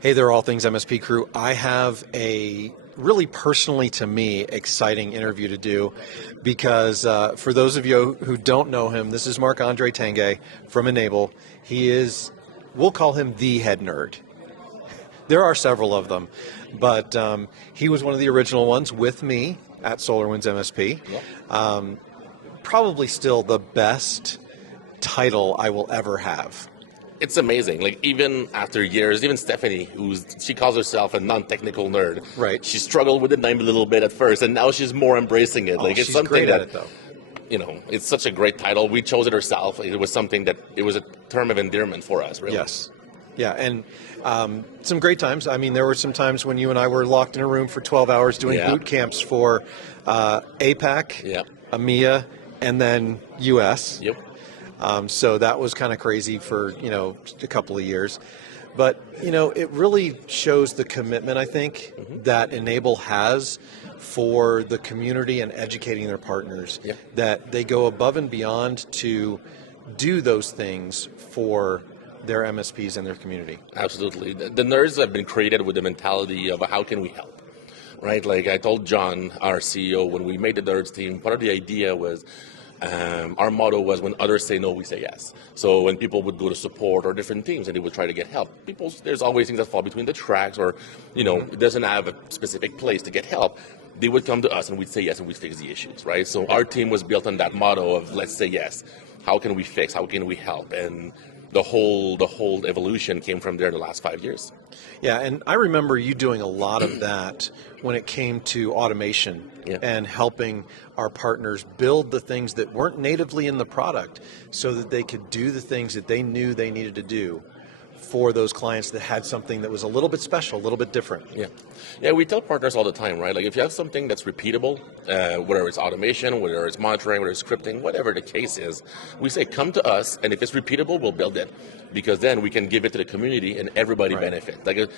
Hey there, All Things MSP crew. I have a really personally to me exciting interview to do because for those of you who don't know him, this is Marc-Andre Tanguay from Enable. He is, we'll call him the head nerd. There are several of them, but he was one of the original ones with me at SolarWinds MSP. Yep. Probably still the best title I will ever have. It's amazing. Like, even after years, even Stephanie, she calls herself a non-technical nerd. Right. She struggled with the name a little bit at first, and now she's more embracing it. Like, it's she's something great that, at it, though. You know, it's such a great title. We chose it ourselves. It was something that, it was a term of endearment for us, really. Yes. Yeah, and some great times. I mean, there were some times when you and I were locked in a room for 12 hours doing boot camps for APAC, EMEA, and then US. Yep. So that was kind of crazy for, a couple of years. But, it really shows the commitment, I think, that Enable has for the community and educating their partners, that they go above and beyond to do those things for their MSPs and their community. Absolutely. The nerds have been created with the mentality of how can we help, right? Like I told John, our CEO, when we made the nerds team, part of the idea was our motto was when others say no, we say yes. So when people would go to support or different teams and they would try to get help, there's always things that fall between the tracks or, it doesn't have a specific place to get help. They would come to us and we'd say yes and we'd fix the issues, right? So our team was built on that motto of let's say yes. How can we fix? How can we help? And the whole evolution came from there in the last 5 years. Yeah, and I remember you doing a lot of that when it came to automation and helping our partners build the things that weren't natively in the product so that they could do the things that they knew they needed to do for those clients that had something that was a little bit special, a little bit different. Yeah, we tell partners all the time, right? Like if you have something that's repeatable, whether it's automation, whether it's monitoring, whether it's scripting, whatever the case is, we say come to us, and if it's repeatable, we'll build it, because then we can give it to the community and everybody benefits. Like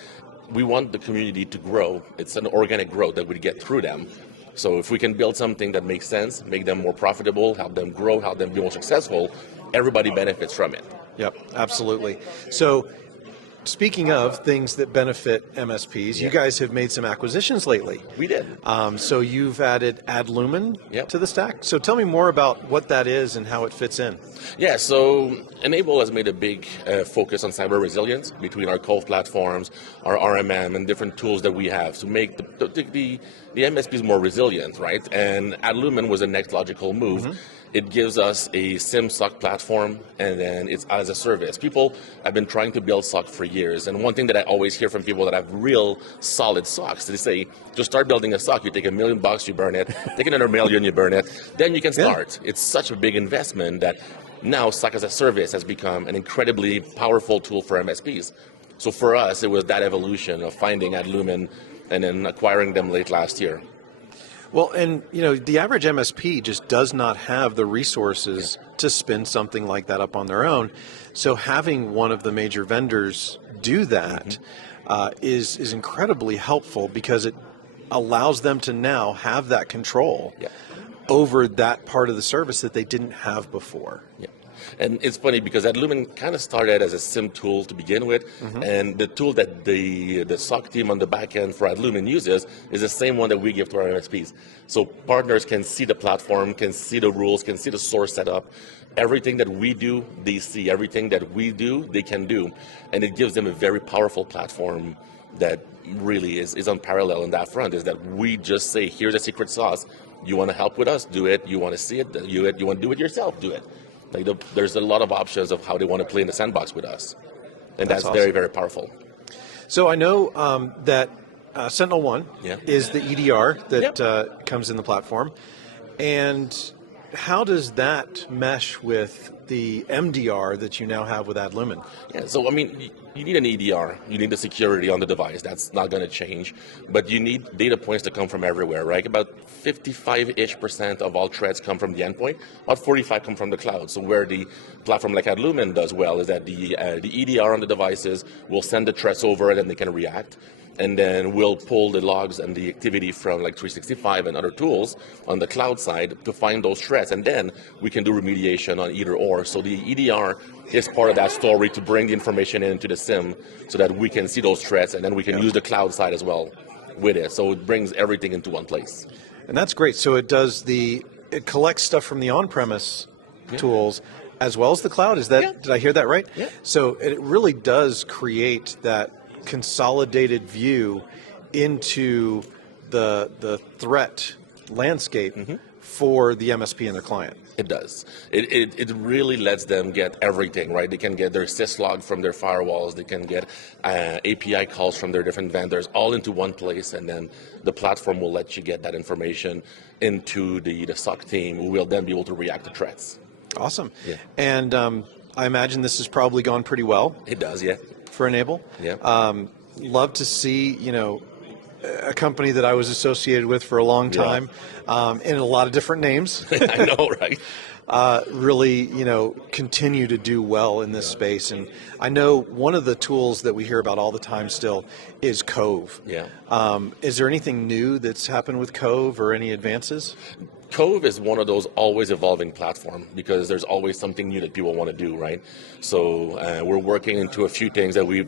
we want the community to grow. It's an organic growth that we get through them. So if we can build something that makes sense, make them more profitable, help them grow, help them be more successful, everybody benefits from it. Yep, absolutely. So speaking of things that benefit MSPs, you guys have made some acquisitions lately. We did. So you've added Adlumin to the stack. So tell me more about what that is and how it fits in. Yeah, so Enable has made a big focus on cyber resilience between our Cove platforms, our RMM, and different tools that we have to make the MSPs more resilient, right? And Adlumin was the next logical move. It gives us a SIM SOC platform, and then it's as a service. People have been trying to build SOC for years, and one thing that I always hear from people that have real solid SOCs, they say, just start building a SOC. You take $1 million, you burn it. Take another $1 million, you burn it. Then you can start. It's such a big investment that now SOC as a service has become an incredibly powerful tool for MSPs. So for us, it was that evolution of finding Adlumin and then acquiring them late last year. Well, and the average MSP just does not have the resources to spin something like that up on their own. So having one of the major vendors do that is incredibly helpful because it allows them to now have that control over that part of the service that they didn't have before. And it's funny because Adlumin kind of started as a SIM tool to begin with, and the tool that the SOC team on the back end for Adlumin uses is the same one that we give to our MSPs. So partners can see the platform, can see the rules, can see the source setup. Everything that we do, they see. Everything that we do, they can do. And it gives them a very powerful platform that really is unparalleled on that front, is that we just say, here's a secret sauce. You want to help with us? Do it. You want to see it? Do it. You want to do it yourself? Do it. Like there's a lot of options of how they want to play in the sandbox with us. And that's awesome. Very, very powerful. So I know that SentinelOne is the EDR that comes in the platform. And how does that mesh with the MDR that you now have with Adlumin? Yeah, so I mean, you need an EDR. You need the security on the device. That's not going to change. But you need data points to come from everywhere, right? About 55-ish% of all threats come from the endpoint. About 45 come from the cloud. So where the platform like Adlumin does well is that the EDR on the devices will send the threats over and then they can react. and then we'll pull the logs and the activity from like 365 and other tools on the cloud side to find those threats, and then we can do remediation on either or. So the EDR is part of that story to bring the information into the SIM so that we can see those threats, and then we can use the cloud side as well with it. So it brings everything into one place. And that's great. So it collects stuff from the on-premise tools as well as the cloud. Did I hear that right? Yeah. So it really does create that consolidated view into the threat landscape for the MSP and their client. It does. It really lets them get everything, right? They can get their syslog from their firewalls. They can get API calls from their different vendors all into one place, and then the platform will let you get that information into the SOC team, who will then be able to react to threats. Awesome. Yeah. And I imagine this has probably gone pretty well. It does, yeah. For Enable. Yeah. Love to see, a company that I was associated with for a long time, in a lot of different names. I know, right? Really, continue to do well in this space. And I know one of the tools that we hear about all the time still is Cove. Yeah. Is there anything new that's happened with Cove or any advances? Cove is one of those always evolving platform because there's always something new that people want to do, right? So we're working into a few things that we're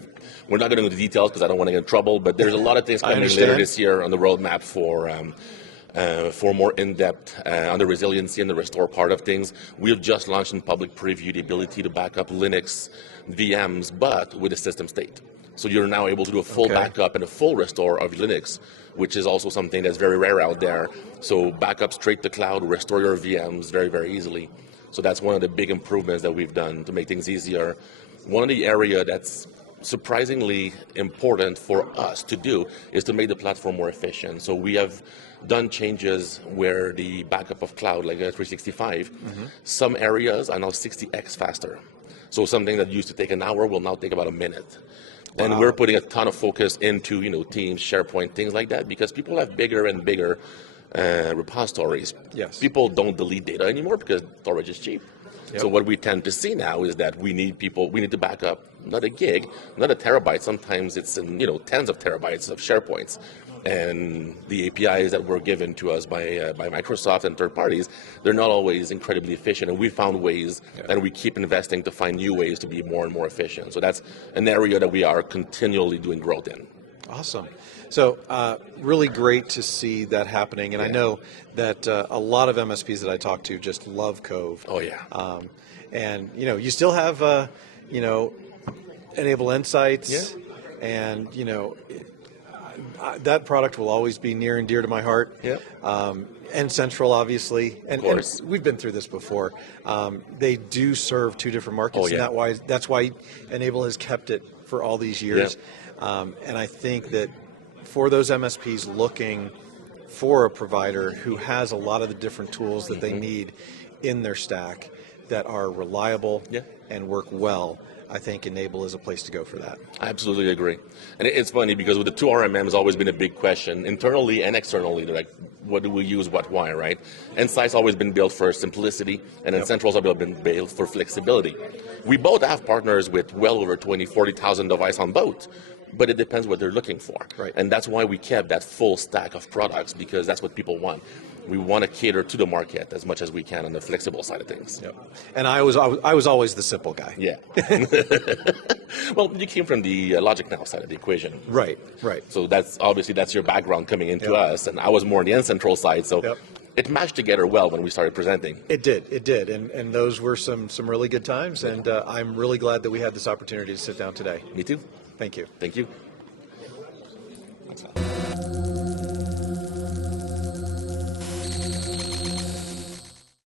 not going to go into details because I don't want to get in trouble, but there's a lot of things coming later this year on the roadmap for more in-depth on the resiliency and the restore part of things. We have just launched in public preview the ability to back up Linux VMs, but with a system state. So you're now able to do a full backup and a full restore of Linux, which is also something that's very rare out there. So backup straight to cloud, restore your VMs very, very easily. So that's one of the big improvements that we've done to make things easier. One of the area that's surprisingly important for us to do is to make the platform more efficient. So we have done changes where the backup of cloud, like 365, some areas are now 60x faster. So something that used to take an hour will now take about a minute. Wow. And we're putting a ton of focus into, Teams, SharePoint, things like that, because people have bigger and bigger repositories. Yes. People don't delete data anymore because storage is cheap. Yep. So what we tend to see now is that we need to back up not a gig, not a terabyte. Sometimes it's in, tens of terabytes of SharePoints. And the APIs that were given to us by Microsoft and third parties, they're not always incredibly efficient. And we found ways, and we keep investing to find new ways to be more and more efficient. So that's an area that we are continually doing growth in. Awesome. So really great to see that happening. And I know that a lot of MSPs that I talk to just love Cove. Oh, yeah. And, you still have, Enable Insights. Yeah. And, that product will always be near and dear to my heart. Yeah. And Central, obviously. And we've been through this before. They do serve two different markets. Oh, yeah. And that's why Enable has kept it for all these years. Yeah. And I think that for those MSPs looking for a provider who has a lot of the different tools that they need in their stack that are reliable and work well, I think Enable is a place to go for that. I absolutely agree. And it's funny because with the two RMM has always been a big question, internally and externally. They're like, what do we use, what, why, right? Insight's always been built for simplicity, and then Central's always been built for flexibility. We both have partners with well over 40,000 devices on both, but it depends what they're looking for. Right. And that's why we kept that full stack of products, because that's what people want. We want to cater to the market as much as we can on the flexible side of things. Yep. And I was always the simple guy. Yeah. Well, you came from the Logic Now side of the equation. Right. So that's your background coming into us, and I was more on the N-Central side, so it matched together well when we started presenting. It did, and those were some really good times, and I'm really glad that we had this opportunity to sit down today. Me too. Thank you. Thank you.